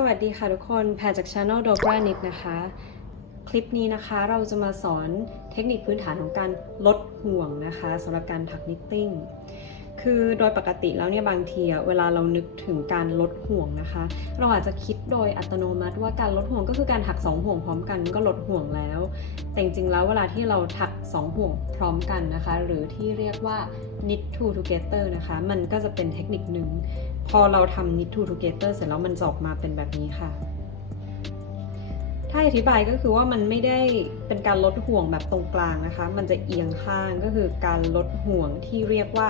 สวัสดีค่ะทุกคน แพรจาก Channel d o g r a n i t นะคะ คลิปนี้นะคะเราจะมาสอนเทคนิคพื้นฐานของการลดห่วงนะคะสำหรับการถักนิตติ้ง คือโดยปกติแล้วเนี่ยบางทีเวลาเรานึกถึงการลดห่วงนะคะ เราอาจจะคิดโดยอัตโนมัติว่าการลดห่วงก็คือการถักสองห่วงพร้อมกันก็ลดห่วงแล้ว แต่จริงๆแล้วเวลาที่เราถักสองห่วงพร้อมกันนะคะ หรือที่เรียกว่า knit two together นะคะ มันก็จะเป็นเทคนิคหนึ่งพอเราทำ knit two together เสร็จแล้วมันจะออกมาเป็นแบบนี้ค่ะ ถ้าอธิบายก็คือว่ามันไม่ได้เป็นการลดห่วงแบบตรงกลางนะคะ มันจะเอียงข้างก็คือการลดห่วงที่เรียกว่า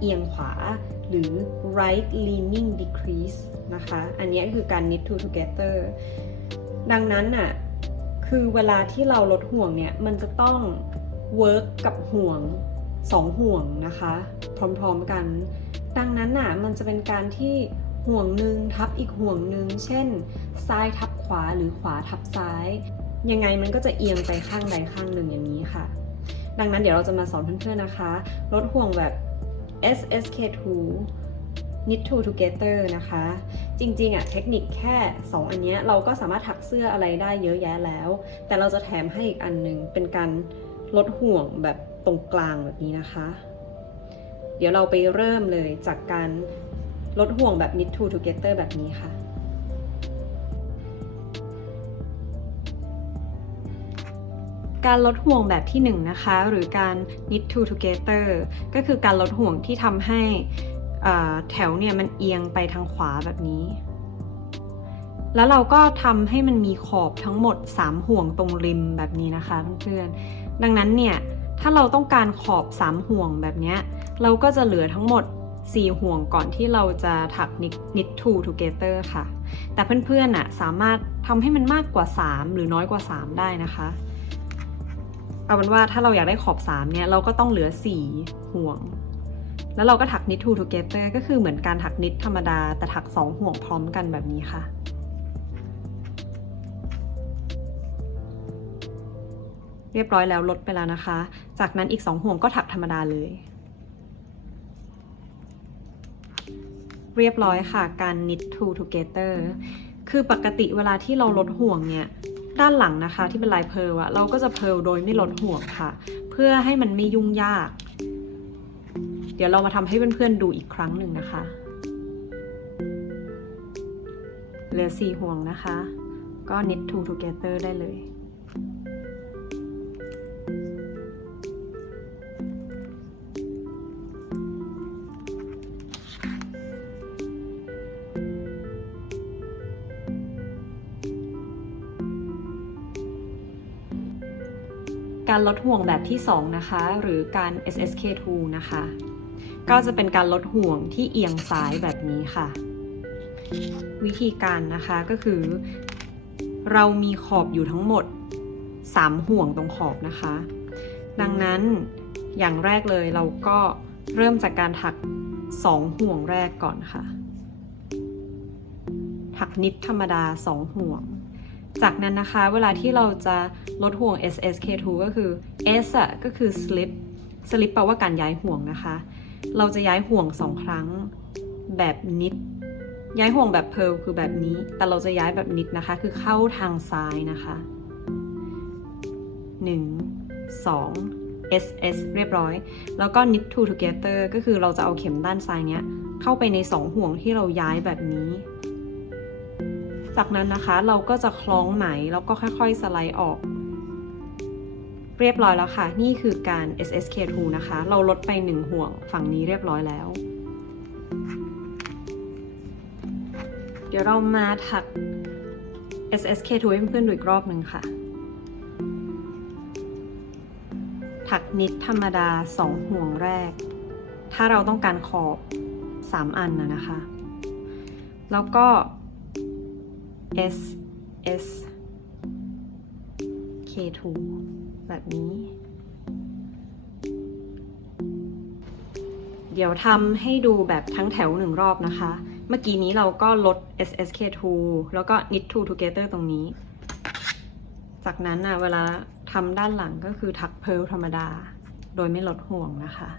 เอียงขวาหรือ right leaning decrease นะคะ อันนี้คือการ knit two together ดังนั้นน่ะ คือเวลาที่เราลดห่วงเนี่ย มันจะต้อง work กับห่วงสองห่วงนะคะ พร้อมๆกัน ดังนั้นน่ะ มันจะเป็นการที่ห่วงหนึ่งทับอีกห่วงหนึ่ง เช่น ซ้ายทับ วาหรือขวาทับซ้าย ยังไงมันก็จะเอียงไปข้างใดข้างหนึ่งอย่างนี้ค่ะ ดังนั้นเดี๋ยวเราจะมาสอนเพื่อนๆนะคะลดห่วงแบบ SSK2 knit two together นะคะ จริงๆอะเทคนิคแค่ 2 อันเนี้ยเราก็สามารถถักเสื้ออะไรได้เยอะแยะแล้ว แต่เราจะแถมให้อีกอันหนึ่งเป็นการลดห่วงแบบตรงกลางแบบนี้นะคะ เดี๋ยวเราไปเริ่มเลยจากการลดห่วงแบบ knit two together แบบนี้ค่ะ การลดห่วงแบบที่1นงนะคะ หรือการ knit two together ก็คือการลดห่วงที่ทำให้แถวเนี่ยมันเอียงไปทางขวาแบบนี้ แล้วเราก็ทำให้มันมีขอบทั้งหมด 3 ห่วงตรงริมแบบนี้นะคะเพื่อนๆ ดังนั้นเนี่ยถ้าเราต้องการขอบ 3 ห่วงแบบนี้เราก็จะเหลือทั้งหมด 4 ห่วงก่อนที่เราจะถัก knit knit two together ค่ะ แต่เพื่อนๆน่ะสามารถทำให้มันมากกว่า 3 หรือน้อยกว่า 3 ได้นะคะ เอาเป็นว่าถ้าเราอยากได้ขอบ 3 เนี่ย เราก็ต้องเหลือ 4 ห่วง แล้วเราก็ถัก knit two together ก็คือเหมือนการถัก knit ธรรมดา แต่ถัก 2 ห่วงพร้อมกันแบบนี้ค่ะ เรียบร้อยแล้วลดไปแล้วนะคะ จากนั้นอีก 2 ห่วงก็ถักธรรมดาเลย เรียบร้อยค่ะ การ knit two together คือปกติเวลาที่เราลดห่วงเนี่ย ด้านหลังนะคะที่เป็นลายเพลอะเราก็จะเพลโดยไม่ลดห่วงค่ะ เพื่อให้มันไม่ยุ่งยาก เดี๋ยวเรามาทำให้เพื่อนๆดูอีกครั้งหนึ่งนะคะเหลือสี่ห่วงนะคะ ก็ knit two together ได้เลย การลดห่วงแบบที่ 2 นะคะ หรือการ SSK2 นะคะ ก็จะเป็นการลดห่วงที่เอียงซ้ายแบบนี้ค่ะ วิธีการนะคะก็คือ เรามีขอบอยู่ทั้งหมด 3 ห่วงตรงขอบนะคะ ดังนั้นอย่างแรกเลยเราก็เริ่มจากการถัก 2 ห่วงแรกก่อนค่ะ ถักนิดธรรมดา 2 ห่วง จากนั้นนะคะเวลาที่เราจะลดห่วง SSK2 ก็คือ S อะก็คือ slip slip แปลว่าการย้ายห่วงนะคะ เราจะย้ายห่วงสองครั้งแบบนิด ย้ายห่วงแบบเพร์ลคือแบบนี้ แต่เราจะย้ายแบบนิดนะคะ คือเข้าทางซ้ายนะคะ 1 2 S S เรียบร้อย แล้วก็ knit two together ก็คือเราจะเอาเข็มด้านซ้ายเนี้ยเข้าไปในสองห่วงที่เราย้ายแบบนี้ จากนั้นนะคะเราก็จะคล้องไหมแล้วก็ค่อยๆสไลด์ออก เรียบร้อยแล้วค่ะ นี่คือการ SSK2 นะคะ เราลดไป1ห่วงฝั่งนี้เรียบร้อยแล้ว เดี๋ยวเรามาถัก SSK2 ให้เพื่อนๆดูอีกรอบหนึ่งค่ะ ถักนิดธรรมดา 2 ห่วงแรก ถ้าเราต้องการขอบ 3 อันนะนะคะ แล้วก็ S S K2 แบบนี้ เดี๋ยวทำให้ดูแบบทั้งแถวหนึ่งรอบนะคะ เมื่อกี้นี้เราก็ลด S S K2 แล้วก็ knit two together ตรงนี้ จากนั้นนะเวลาทำด้านหลังก็คือถักเพร์ลธรรมดา โดยไม่ลดห่วงนะคะ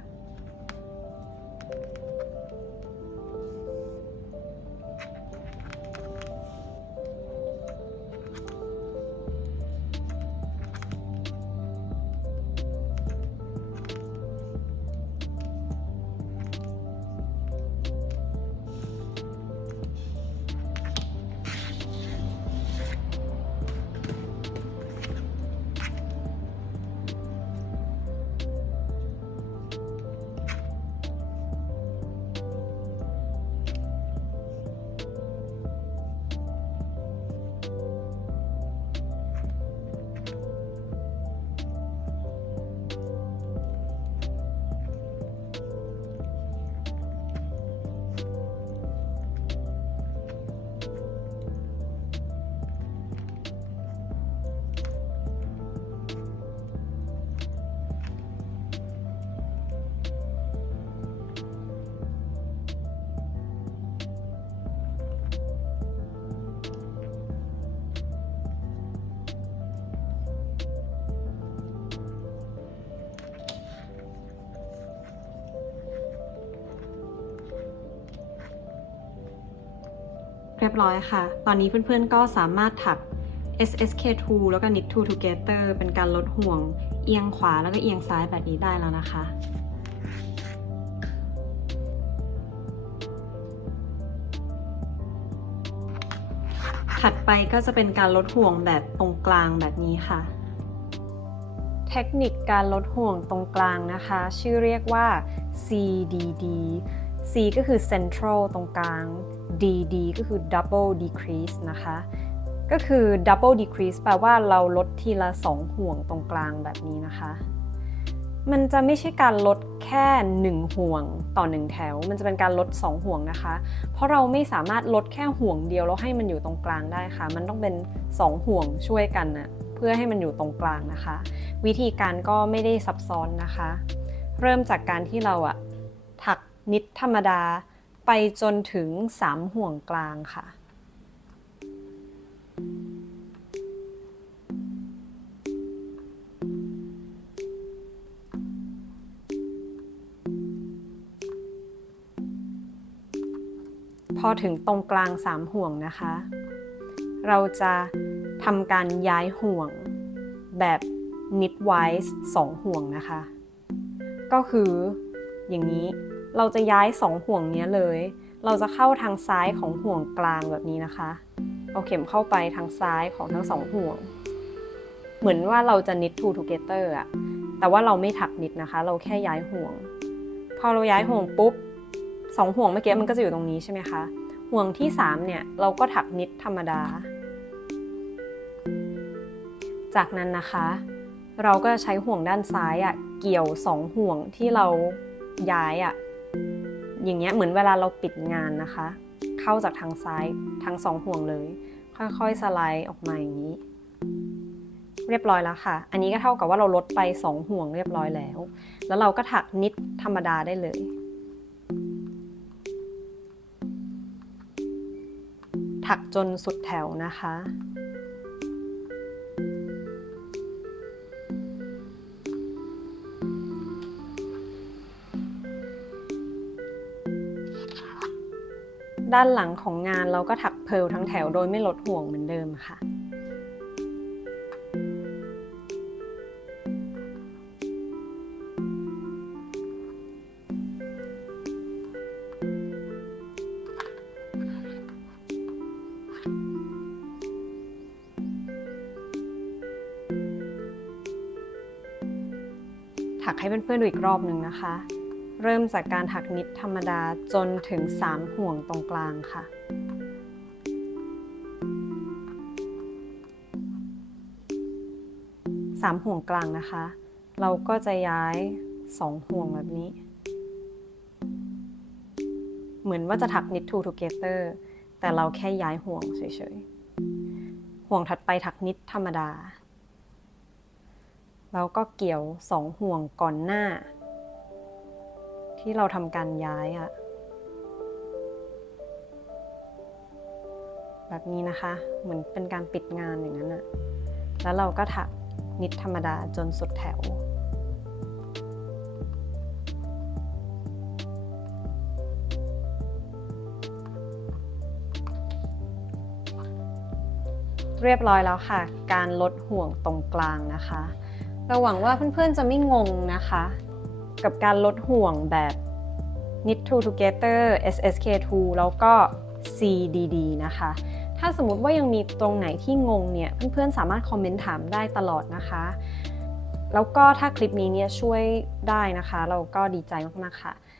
เรียบร้อยค่ะ ตอนนี้เพื่อนๆก็สามารถถัก SSK2 แล้วก็ Knit 2 Together เป็นการลดห่วง เอียงขวาแล้วก็เอียงซ้ายแบบนี้ได้แล้วนะคะ ถัดไปก็จะเป็นการลดห่วงแบบตรงกลางแบบนี้ค่ะ เทคนิคการลดห่วงตรงกลางนะคะ ชื่อเรียกว่า CDD C ก็คือ central ตรงกลาง DD ก็คือ double decrease นะคะ ก็คือ double decrease แปลว่าเราลดทีละ 2 ห่วงตรงกลางแบบนี้นะคะ มันจะไม่ใช่การลดแค่ 1 ห่วงต่อ 1 แถว มันจะเป็นการลด 2 ห่วงนะคะ เพราะเราไม่สามารถลดแค่ห่วงเดียวแล้วให้มันอยู่ตรงกลางได้ค่ะ มันต้องเป็น 2 ห่วงช่วยกันนะเพื่อให้มันอยู่ตรงกลางนะคะ วิธีการก็ไม่ได้ซับซ้อนนะคะ เริ่มจากการที่เราอะถัก นิดธรรมดา ไปจนถึง 3 ห่วงกลางค่ะ พอถึงตรงกลาง 3 ห่วงนะคะ เราจะทำการย้ายห่วงแบบ knitwise 2ห่วงนะคะ ก็คืออย่างนี้ เราจะย้าย 2 ห่วงนี้เลย เราจะเข้าทางซ้ายของห่วงกลางแบบนี้นะคะ เอาเข็มเข้าไปทางซ้ายของทั้งสองห่วง เหมือนว่าเราจะ knit two together อะแต่ว่าเราไม่ถัก knit นะคะ เราแค่ย้ายห่วง พอเราย้ายห่วงปุ๊บสองห่วงเมื่อกี้มันก็จะอยู่ตรงนี้ใช่ไหมคะ ห่วงที่ 3 เนี่ย เราก็ถักนิดธรรมดา จากนั้นนะคะ เราก็ใช้ห่วงด้านซ้ายอะ่ะเกี่ยว 2 ห่วงที่เราย้ายอะ่ะ อย่างเงี้ยเหมือนเวลาเราปิดงานนะคะ เข้าจากทางซ้ายทั้งสองห่วงเลย ค่อยๆสไลด์ออกมาอย่างนี้ เรียบร้อยแล้วค่ะ อันนี้ก็เท่ากับว่าเราลดไป 2 ห่วงเรียบร้อยแล้ว แล้วเราก็ถักนิดธรรมดาได้เลยถักจนสุดแถวนะคะ ด้านหลังของงานเราก็ถักเพร์ลทั้งแถวโดยไม่ลดห่วงเหมือนเดิมค่ะถักให้เพื่อนๆดูอีกรอบหนึ่งนะคะ เริ่มจากการถักนิดธรรมดาจนถึง 3 ห่วงตรงกลางค่ะ3ห่วงกลางนะคะ เราก็จะย้าย 2 ห่วงแบบนี้ เหมือนว่าจะถัก knit two together แต่เราแค่ย้ายห่วงเฉยๆ ห่วงถัดไปถักนิดธรรมดา แล้วก็เกี่ยวสองห่วงก่อนหน้า ที่เราทำการย้ายอะแบบนี้นะคะ เหมือนเป็นการปิดงานอย่างนั้นอะแล้วเราก็ถักนิดธรรมดาจนสุดแถว เรียบร้อยแล้วค่ะ การลดห่วงตรงกลางนะคะ เราหวังว่าเพื่อนๆจะไม่งงนะคะ กับการลดห่วงแบบ Knit t o together SSK2 แล้วก็ CDD นะคะ ถ้าสมมติว่ายังมีตรงไหนที่งงเนี่ย เพื่อนๆ สามารถคอมเมนต์ถามได้ตลอดนะคะ แล้วก็ถ้าคลิปนี้เนี่ยช่วยได้นะคะ เราก็ดีใจมากๆค่ะ